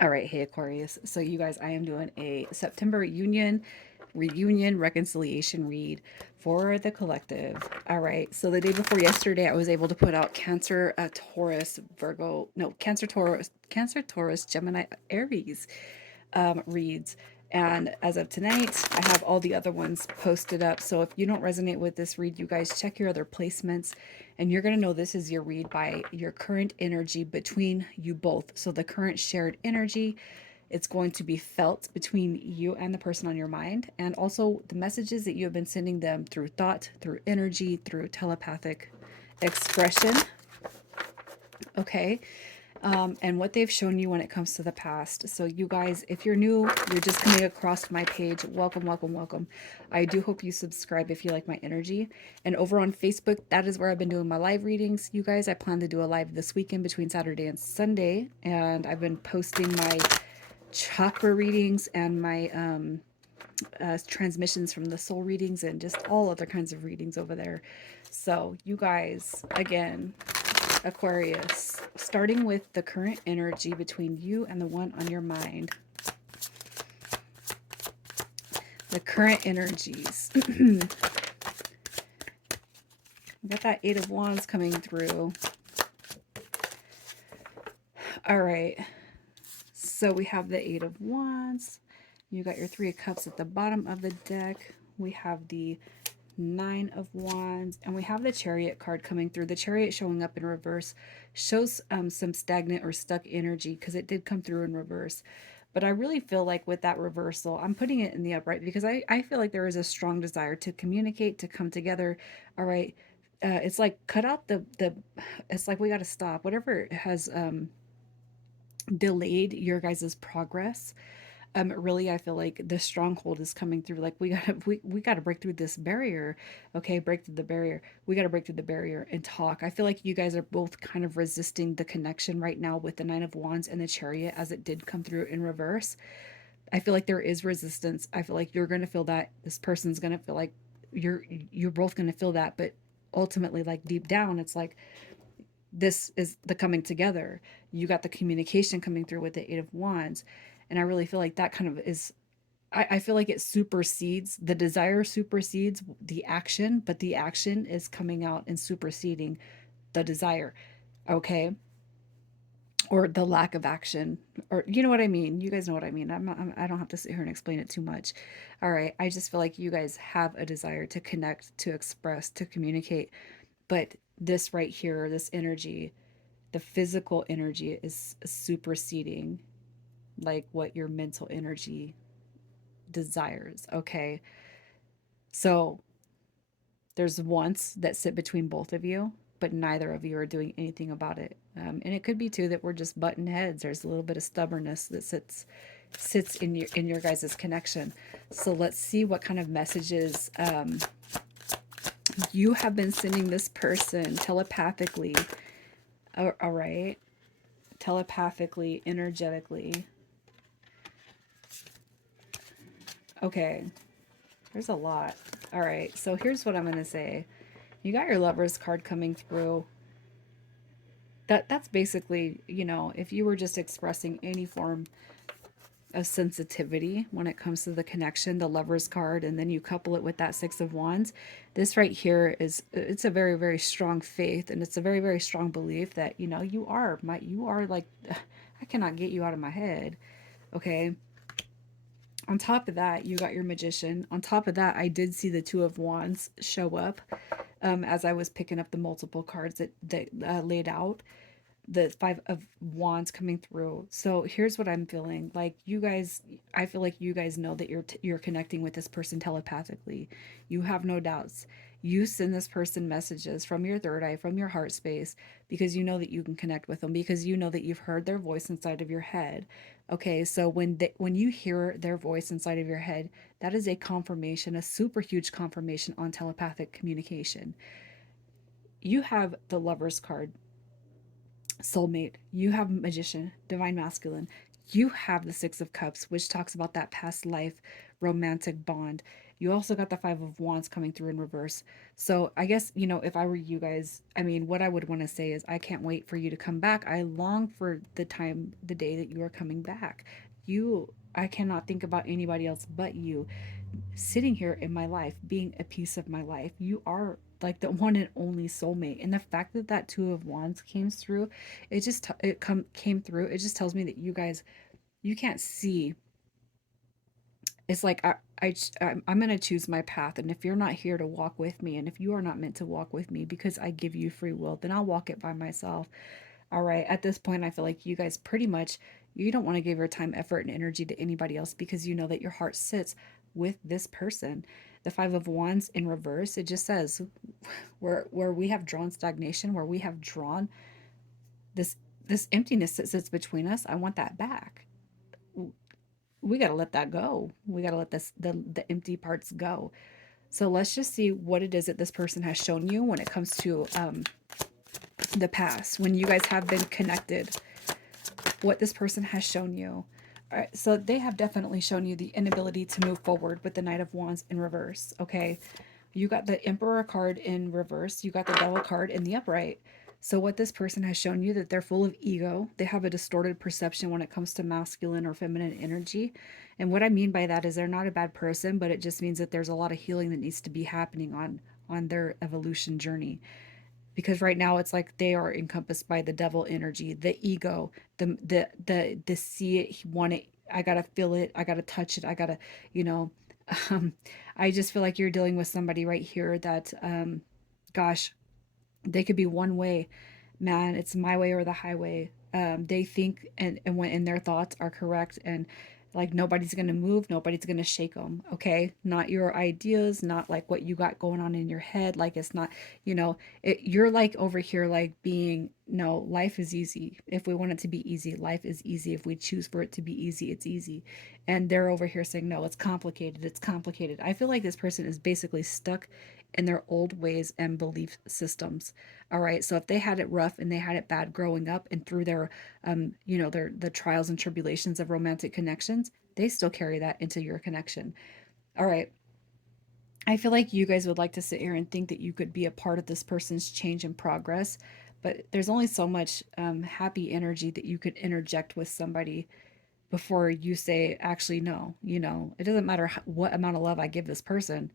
All right, hey Aquarius. So you guys, I am doing a September reunion reconciliation read for the collective. All right. So the day before yesterday, I was able to put out Cancer, Taurus, Virgo, no, Cancer, Taurus, Gemini, Aries reads. And as of tonight, I have all the other ones posted up. So if you don't resonate with this read, you guys check your other placements and you're going to know this is your read by your current energy between you both. So the current shared energy, it's going to be felt between you and the person on your mind. And also the messages that you have been sending them through thought, through energy, through telepathic expression. Okay. And what they've shown you when it comes to the past. So, you guys, if you're new, you're just coming across my page, welcome, welcome, welcome. I do hope you subscribe if you like my energy. And over on Facebook, that is where I've been doing my live readings. You guys, I plan to do a live this weekend between Saturday and Sunday. And I've been posting my chakra readings and my transmissions from the soul readings and just all other kinds of readings over there. So, you guys, again, Aquarius, starting with the current energy between you and the one on your mind. The current energies. We got that Eight of Wands coming through. All right. So we have the Eight of Wands. You got your Three of Cups at the bottom of the deck. We have the Nine of Wands, and we have the Chariot card coming through. The Chariot showing up in reverse shows some stagnant or stuck energy because it did come through in reverse. But I really feel like with that reversal, I'm putting it in the upright because I feel like there is a strong desire to communicate, to come together. All right. It's like cut out the it's like we got to stop whatever has delayed your guys' progress. Really, I feel like the stronghold is coming through. Like we gotta break through this barrier. Okay, break through the barrier. We gotta break through the barrier and talk. I feel like you guys are both kind of resisting the connection right now with the Nine of Wands and the Chariot as it did come through in reverse. I feel like there is resistance. I feel like you're gonna feel that. This person's gonna feel like you're both gonna feel that, but ultimately, like deep down, it's like this is the coming together. You got the communication coming through with the Eight of Wands. And I really feel like that kind of is, I feel like it supersedes, the desire supersedes the action, but the action is coming out and superseding the desire. Okay. Or the lack of action, or you know what I mean. You guys know what I mean. I don't have to sit here and explain it too much. All right. I just feel like you guys have a desire to connect, to express, to communicate. But this right here, this energy, the physical energy is superseding like what your mental energy desires. Okay. So there's wants that sit between both of you, but neither of you are doing anything about it. And it could be too that we're just button heads. There's a little bit of stubbornness that sits in your guys' connection. So let's see what kind of messages you have been sending this person telepathically. All right, telepathically, energetically. Okay, there's a lot. All right, so here's what I'm going to say. You got your Lover's card coming through. That's basically, if you were just expressing any form of sensitivity when it comes to the connection, the Lover's card, and then you couple it with that Six of Wands. This right here it's a very, very strong faith, and it's a very, very strong belief that, you are like, I cannot get you out of my head. Okay. On top of that, you got your Magician. On top of that, I did see the Two of Wands show up as I was picking up the multiple cards that laid out the Five of Wands coming through. So here's what I'm feeling like. You guys, I feel like you guys know that you're connecting with this person telepathically. You have no doubts. You send this person messages from your third eye, from your heart space, because you know that you can connect with them, because you know that you've heard their voice inside of your head. Okay, so when you hear their voice inside of your head, that is a confirmation, a super huge confirmation on telepathic communication. You have the Lover's card, soulmate. You have Magician, divine masculine. You have the Six of Cups, which talks about that past life romantic bond. You also got the Five of Wands coming through in reverse. So I guess, if I were you guys, I mean, what I would want to say is I can't wait for you to come back. I long for the day that you are coming back. I cannot think about anybody else but you sitting here in my life, being a piece of my life. You are like the one and only soulmate. And the fact that that Two of Wands came through, came through. It just tells me that you guys, you can't see. It's like I'm going to choose my path, and if you're not here to walk with me, and if you are not meant to walk with me because I give you free will, then I'll walk it by myself. All right, at this point I feel like you guys pretty much, you don't want to give your time, effort, and energy to anybody else because you know that your heart sits with this person. The Five of Wands in reverse, it just says where we have drawn stagnation, where we have drawn this emptiness that sits between us, I want that back. We got to let that go. We got to let the empty parts go. So let's just see what it is that this person has shown you when it comes to the past, when you guys have been connected, what this person has shown you. All right, so they have definitely shown you the inability to move forward with the Knight of Wands in reverse. Okay, you got the Emperor card in reverse, you got the Devil card in the upright. So what this person has shown you, that they're full of ego, they have a distorted perception when it comes to masculine or feminine energy. And what I mean by that is they're not a bad person, but it just means that there's a lot of healing that needs to be happening on their evolution journey, because right now it's like they are encompassed by the devil energy, the ego, the see it, want it, I gotta feel it, I gotta touch it, I gotta, you know, um, I just feel like you're dealing with somebody right here that, gosh, they could be one way, man. It's my way or the highway. They think, and when and their thoughts are correct, and like nobody's gonna move, nobody's gonna shake them. Okay, not your ideas, not like what you got going on in your head. Like it's not, you're like over here like being, no, life is easy. If we want it to be easy, life is easy. If we choose for it to be easy, it's easy. And they're over here saying, no, it's complicated. It's complicated. I feel like this person is basically stuck in their old ways and belief systems. All right. So if they had it rough and they had it bad growing up and through their, their the trials and tribulations of romantic connections, they still carry that into your connection. All right. I feel like you guys would like to sit here and think that you could be a part of this person's change and progress, but there's only so much happy energy that you could interject with somebody before you say, actually, no, it doesn't matter what amount of love I give this person.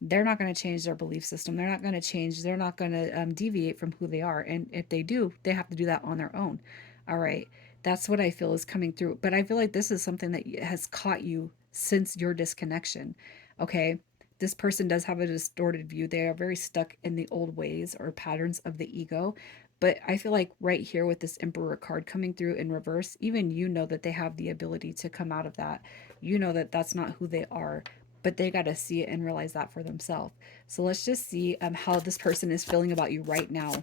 They're not going to change their belief system. They're not going to change. They're not going to deviate from who they are. And if they do, they have to do that on their own. All right. That's what I feel is coming through. But I feel like this is something that has caught you since your disconnection. Okay. This person does have a distorted view. They are very stuck in the old ways or patterns of the ego. But I feel like right here with this Emperor card coming through in reverse, even you know that they have the ability to come out of that. You know that that's not who they are, but they got to see it and realize that for themselves. So let's just see how this person is feeling about you right now,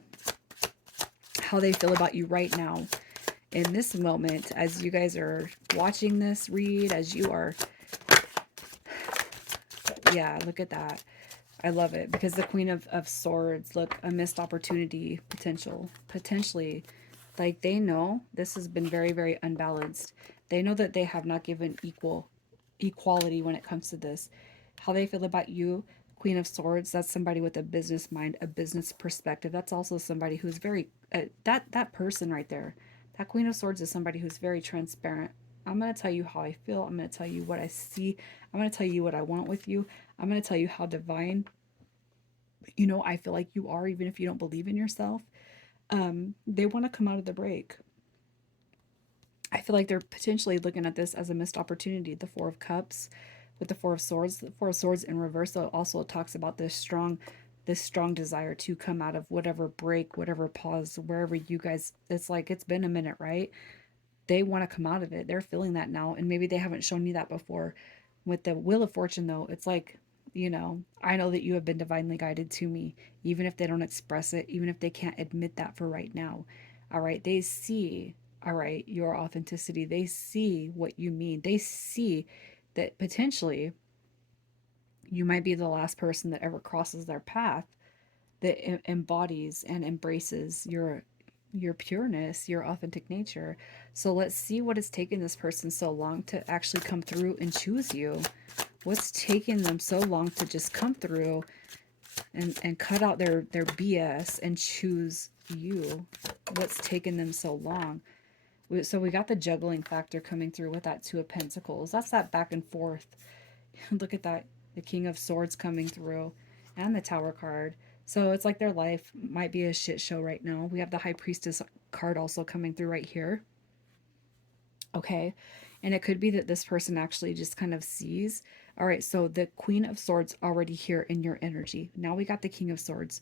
how they feel about you right now in this moment as you guys are watching this read, as you are, yeah, look at that. I love it because the Queen of Swords, look, a missed opportunity, potentially, like they know this has been very, very unbalanced. They know that they have not given equality when it comes to this. How they feel about you, Queen of Swords, that's somebody with a business mind, a business perspective. That's also somebody who's very, that person right there, that Queen of Swords is somebody who's very transparent. I'm going to tell you how I feel. I'm going to tell you what I see. I'm going to tell you what I want with you. I'm going to tell you how divine, I feel like you are, even if you don't believe in yourself. They want to come out of the break. I feel like they're potentially looking at this as a missed opportunity. The Four of Cups with the Four of Swords. The Four of Swords in reverse also talks about this strong desire to come out of whatever break, whatever pause, wherever you guys, it's like it's been a minute, right? They want to come out of it. They're feeling that now. And maybe they haven't shown you that before. With the Wheel of Fortune, though, it's like, I know that you have been divinely guided to me, even if they don't express it, even if they can't admit that for right now. All right. They see, all right, your authenticity. They see what you mean. They see that potentially you might be the last person that ever crosses their path that embodies and embraces your pureness, your authentic nature. So let's see what has taken this person so long to actually come through and choose you. What's taking them so long to just come through and cut out their BS and choose you? What's taking them so long? So we got the juggling factor coming through with that Two of Pentacles. That's that back and forth. Look at that. The King of Swords coming through and the Tower card. So it's like their life might be a shit show right now. We have the High Priestess card also coming through right here. Okay. And it could be that this person actually just kind of sees. All right. So the Queen of Swords already here in your energy. Now we got the King of Swords.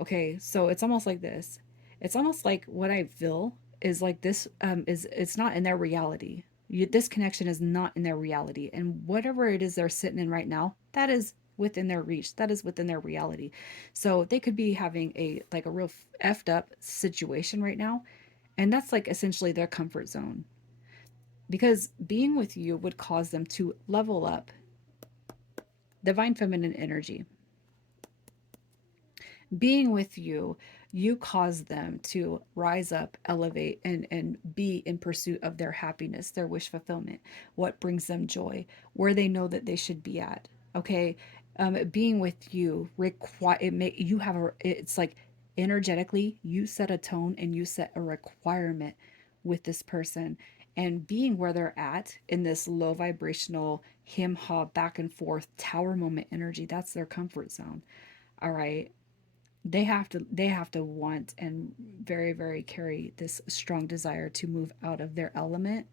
Okay. So it's almost like this. It's almost like what I feel is like this is it's not in their reality. This connection is not in their reality. And whatever it is they're sitting in right now, that is within their reach. That is within their reality. So they could be having a like a real effed up situation right now. And that's like essentially their comfort zone because being with you would cause them to level up divine feminine energy. Being with you, you cause them to rise up, elevate, and be in pursuit of their happiness, their wish fulfillment, what brings them joy, where they know that they should be at. Okay. Being with you require it make you have a it's like energetically you set a tone and you set a requirement with this person, and being where they're at in this low vibrational him ha back and forth tower moment energy, that's their comfort zone. All right. They have to want and very very carry this strong desire to move out of their element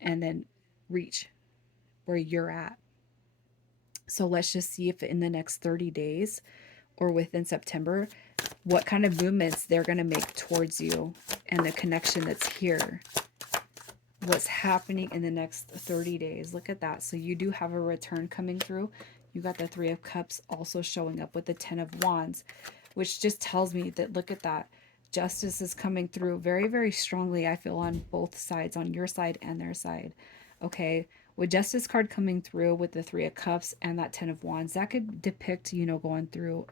and then reach where you're at. So let's just see if in the next 30 days or within September what kind of movements they're going to make towards you and the connection that's here. What's happening in the next 30 days. Look at that. So you do have a return coming through. You got the Three of Cups also showing up with the Ten of Wands, which just tells me that look at that. Justice is coming through very, very strongly, I feel, on both sides, on your side and their side. Okay. With Justice card coming through with the Three of Cups and that Ten of Wands, that could depict, going through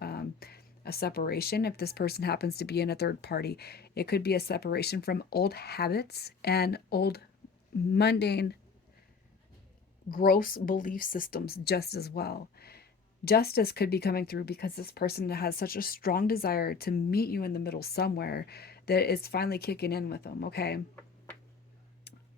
a separation. If this person happens to be in a third party, it could be a separation from old habits and old mundane, gross belief systems just as well. Justice could be coming through because this person has such a strong desire to meet you in the middle somewhere that it's finally kicking in with them. Okay.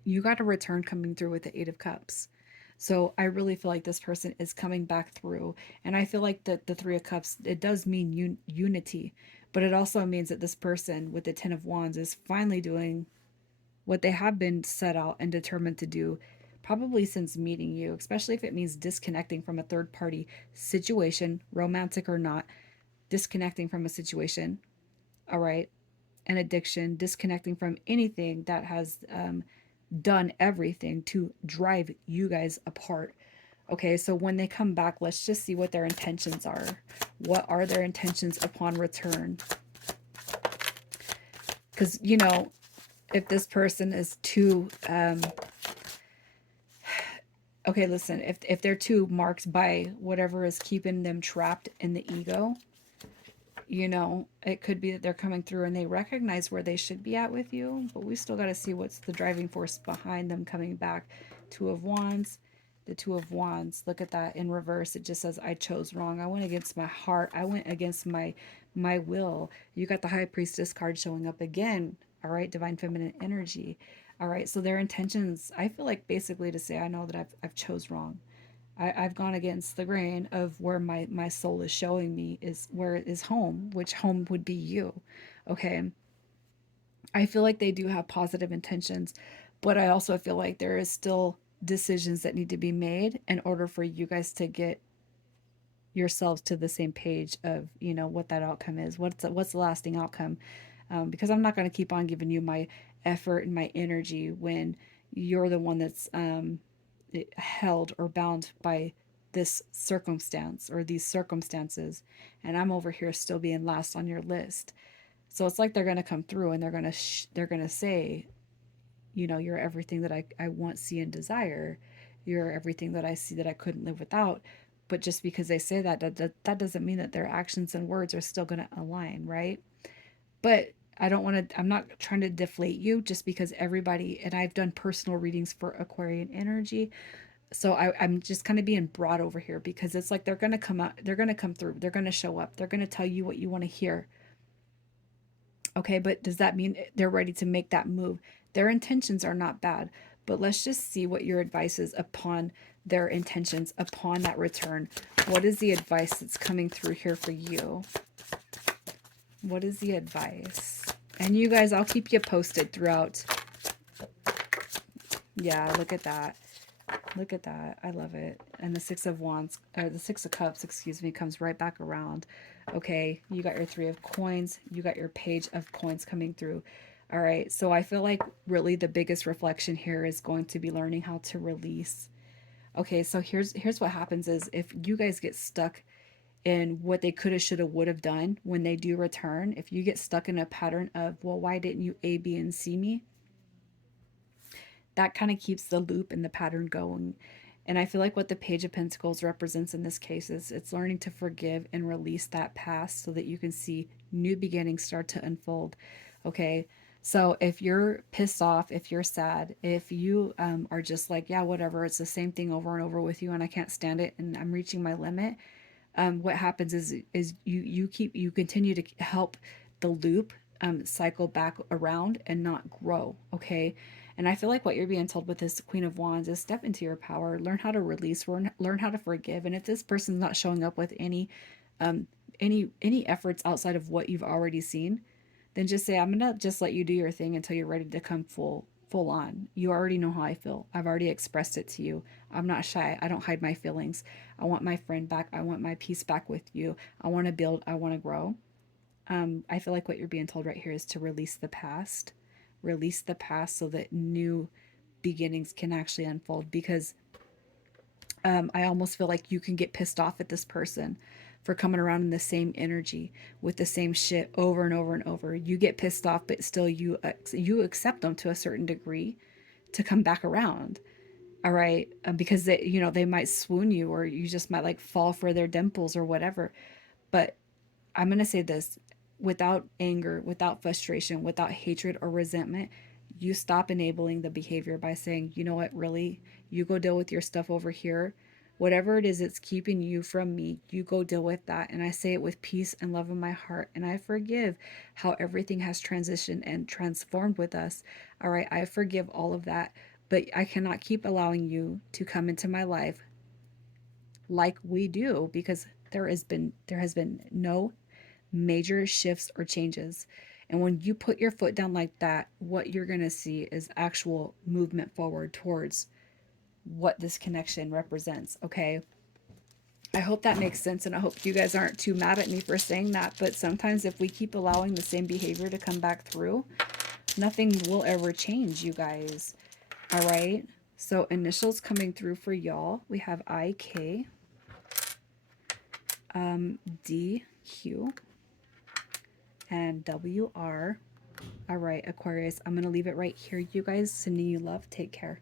You got a return coming through with the Eight of Cups. So I really feel like this person is coming back through. And I feel like that the Three of Cups, it does mean unity, but it also means that this person with the Ten of Wands is finally doing what they have been set out and determined to do probably since meeting you, especially if it means disconnecting from a third party situation, romantic or not, disconnecting from a situation, all right, an addiction, disconnecting from anything that has done everything to drive you guys apart. Okay, so when they come back, let's just see what their intentions are. What are their intentions upon return? Because, if this person is too okay, listen, if they're too marked by whatever is keeping them trapped in the ego, it could be that they're coming through and they recognize where they should be at with you, but we still got to see what's the driving force behind them coming back. Two of Wands, the Two of Wands. Look at that in reverse. It just says I chose wrong. I went against my heart. I went against my will. You got the High Priestess card showing up again. All right, divine feminine energy. All right, so their intentions, I feel like basically to say I know that I've chose wrong. I've gone against the grain of where my soul is showing me is where it is home, which home would be you. Okay. I feel like they do have positive intentions, but I also feel like there is still decisions that need to be made in order for you guys to get yourselves to the same page of what that outcome is. What's the lasting outcome? Because I'm not going to keep on giving you my effort and my energy when you're the one that's held or bound by this circumstance or these circumstances, and I'm over here still being last on your list. So it's like they're going to come through and they're going to say, you're everything that I want, see, and desire. You're everything that I see that I couldn't live without. But just because they say that doesn't mean that their actions and words are still going to align, right? But I'm not trying to deflate you just because everybody, and I've done personal readings for Aquarian energy. So I'm just kind of being brought over here because it's like they're going to come out, they're going to come through, they're going to show up, they're going to tell you what you want to hear. Okay, but does that mean they're ready to make that move? Their intentions are not bad, but let's just see what your advice is upon their intentions, upon that return. What is the advice that's coming through here for you? What is the advice? And you guys, I'll keep you posted throughout. Yeah, look at that. Look at that. I love it. And the Six of Wands, or the Six of Cups, excuse me, comes right back around. Okay, you got your Three of Coins. You got your Page of Coins coming through. All right, so I feel like really the biggest reflection here is going to be learning how to release. Okay, so here's what happens is if you guys get stuck in what they could have, should have, would have done when they do return, if you get stuck in a pattern of, well, why didn't you A, B, and C me? That kind of keeps the loop and the pattern going. And I feel like what the Page of Pentacles represents in this case is it's learning to forgive and release that past so that you can see new beginnings start to unfold. Okay. So if you're pissed off, if you're sad, if you are just like, yeah, whatever, it's the same thing over and over with you and I can't stand it and I'm reaching my limit, what happens is you continue to help the loop cycle back around and not grow. Okay. And I feel like what you're being told with this Queen of Wands is step into your power, learn how to release, learn how to forgive. And if this person's not showing up with um any efforts outside of what you've already seen, then just say, I'm gonna just let you do your thing until you're ready to come full on. You already know how I feel. I've already expressed it to you. I'm not shy. I don't hide my feelings. I want my friend back. I want my peace back with you. I want to build. I want to grow. I feel like what you're being told right here is to release the past. Release the past so that new beginnings can actually unfold. Because I almost feel like you can get pissed off at this person for coming around in the same energy with the same shit over and over and over. You get pissed off, but still you accept them to a certain degree to come back around. All right, because they might swoon you, or you just might like fall for their dimples or whatever. But I'm going to say this, without anger, without frustration, without hatred or resentment, you stop enabling the behavior by saying, you know what, really, you go deal with your stuff over here. Whatever it is that's keeping you from me, you go deal with that. And I say it with peace and love in my heart. And I forgive how everything has transitioned and transformed with us. All right, I forgive all of that. But I cannot keep allowing you to come into my life like we do because there has been no major shifts or changes. And when you put your foot down like that, what you're going to see is actual movement forward towards what this connection represents. Okay. I hope that makes sense. And I hope you guys aren't too mad at me for saying that. But sometimes if we keep allowing the same behavior to come back through, nothing will ever change, you guys. All right. So initials coming through for y'all. We have IK, DQ, and WR. All right, Aquarius, I'm going to leave it right here. You guys, sending you love. Take care.